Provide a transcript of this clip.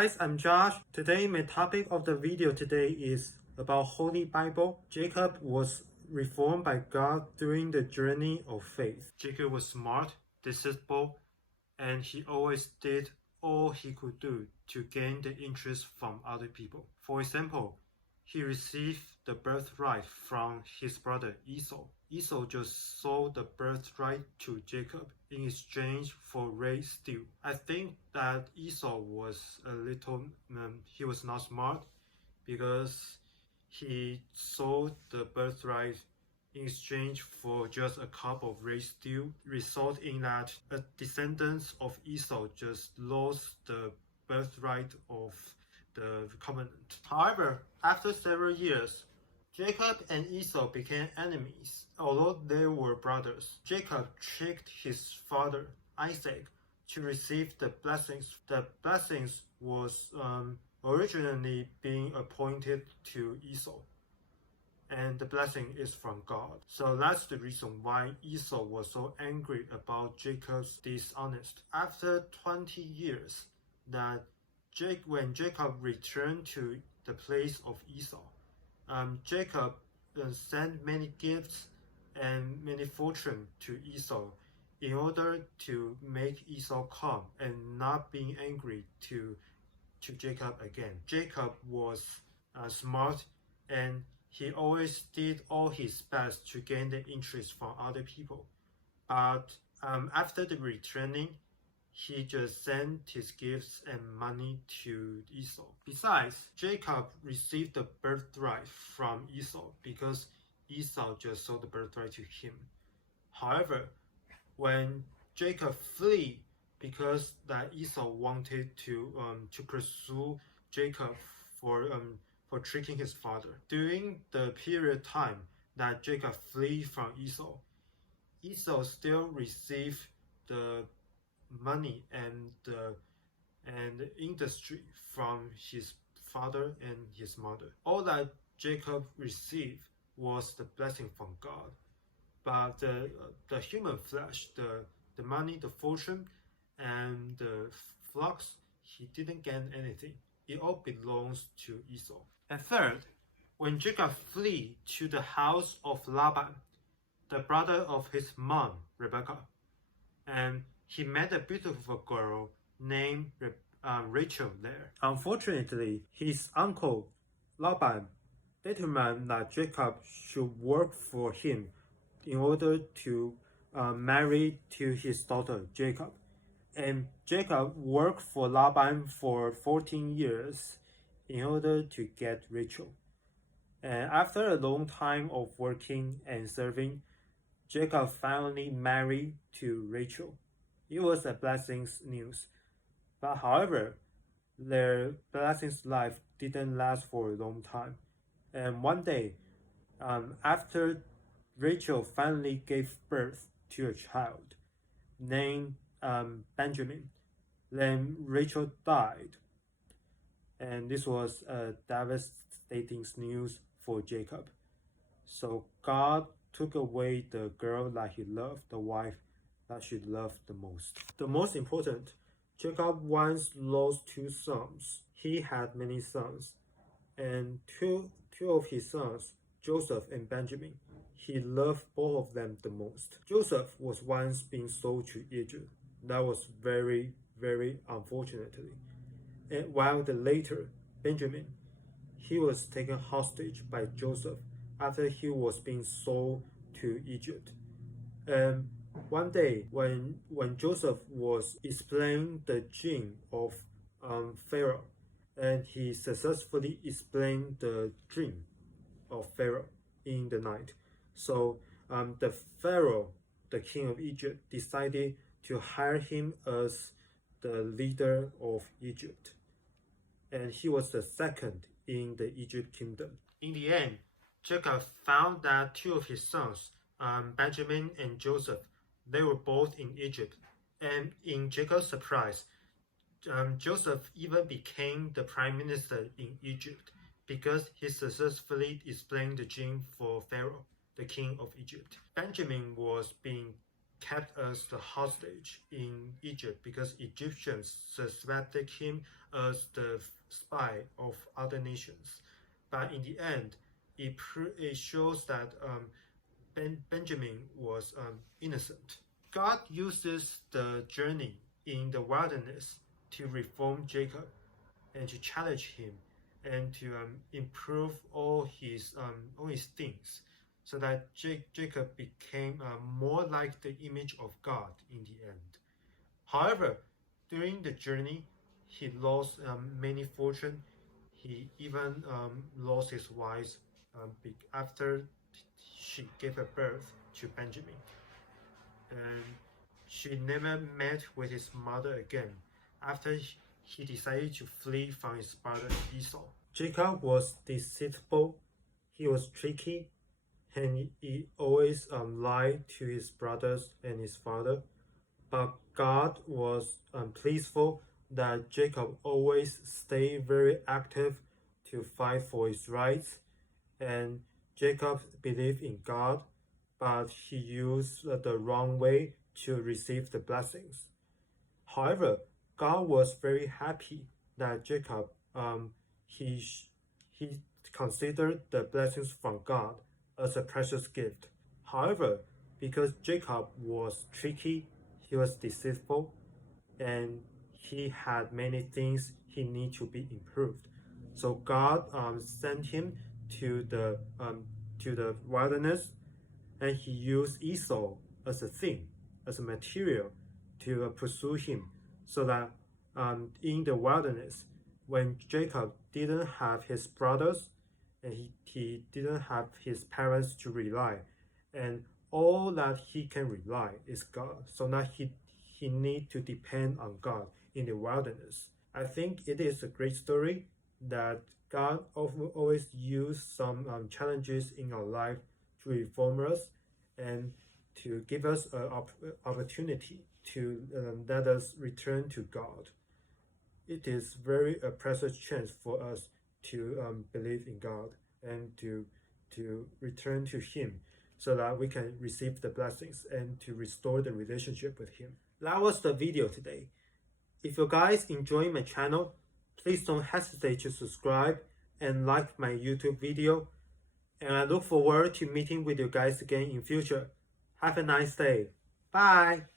guys, I'm Josh. Today my topic of the video today is about Holy Bible. Jacob was reformed by God during the journey of faith. Jacob was smart, deceitful, and he always did all he could do to gain the interest from other people. For example, he received the birthright from his brother Esau. Esau just sold the birthright to Jacob in exchange for raised stew. I think that Esau was he was not smart because he sold the birthright in exchange for just a cup of raised stew, result in that a descendants of Esau just lost the birthright of the covenant. However, after several years, Jacob and Esau became enemies. Although they were brothers, Jacob tricked his father Isaac to receive the blessings. The blessings was originally being appointed to Esau, and the blessing is from God. So that's the reason why Esau was so angry about Jacob's dishonest. After 20 years, when Jacob returned to the place of Esau, Jacob sent many gifts and many fortune to Esau in order to make Esau calm and not being angry to Jacob again. Jacob was smart, and he always did all his best to gain the interest from other people. But after the returning, he just sent his gifts and money to Esau. Besides, Jacob received the birthright from Esau because Esau just sold the birthright to him. However, when Jacob fled because that Esau wanted to pursue Jacob for tricking his father. During the period of time that Jacob fled from Esau, Esau still received the money and industry from his father and his mother. All that Jacob received was the blessing from God, but the human flesh, the money, the fortune, and the flocks, he didn't gain anything. It all belongs to Esau. And third, when Jacob fled to the house of Laban, the brother of his mom, Rebekah, and he met a beautiful girl named Rachel there. Unfortunately, his uncle Laban determined that Jacob should work for him in order to marry to his daughter Jacob. And Jacob worked for Laban for 14 years in order to get Rachel. And after a long time of working and serving, Jacob finally married to Rachel. It was a blessings news. But however, their blessings life didn't last for a long time. And one day, after Rachel finally gave birth to a child named Benjamin, then Rachel died. And this was a devastating news for Jacob. So God took away the girl that he loved, the wife that she loved the most. The most important, Jacob once lost two sons. He had many sons, and two of his sons, Joseph and Benjamin, he loved both of them the most. Joseph was once being sold to Egypt. That was very, very unfortunately. And while the later, Benjamin, he was taken hostage by Joseph after he was being sold to Egypt. One day, when Joseph was explaining the dream of Pharaoh, and he successfully explained the dream of Pharaoh in the night. So the Pharaoh, the king of Egypt, decided to hire him as the leader of Egypt. And he was the second in the Egypt kingdom. In the end, Jacob found that two of his sons, Benjamin and Joseph, they were both in Egypt. And in Jacob's surprise, Joseph even became the prime minister in Egypt because he successfully explained the dream for Pharaoh, the king of Egypt. Benjamin was being kept as the hostage in Egypt because Egyptians suspected him as the spy of other nations. But in the end, it shows that Benjamin was innocent. God uses the journey in the wilderness to reform Jacob and to challenge him and to improve all his things, so that Jacob became more like the image of God in the end. However, during the journey, he lost many fortune. He even lost his wife after she gave a birth to Benjamin, and she never met with his mother again after he decided to flee from his brother Esau. Jacob was deceitful, he was tricky, and he always lied to his brothers and his father. But God was pleaseful that Jacob always stayed very active to fight for his rights, and Jacob believed in God, but he used the wrong way to receive the blessings. However, God was very happy that Jacob he considered the blessings from God as a precious gift. However, because Jacob was tricky, he was deceitful, and he had many things he need to be improved. So God sent him to the wilderness, and he used Esau as a thing, as a material to pursue him, so that in the wilderness, when Jacob didn't have his brothers and he didn't have his parents to rely, and all that he can rely is God, so that he need to depend on God in the wilderness. I think it is a great story that God always use some challenges in our life to reform us and to give us an opportunity to let us return to God. It is very a precious chance for us to believe in God and to return to Him, so that we can receive the blessings and to restore the relationship with Him. That was the video today. If you guys enjoy my channel, please don't hesitate to subscribe and like my YouTube video. And I look forward to meeting with you guys again in future. Have a nice day. Bye.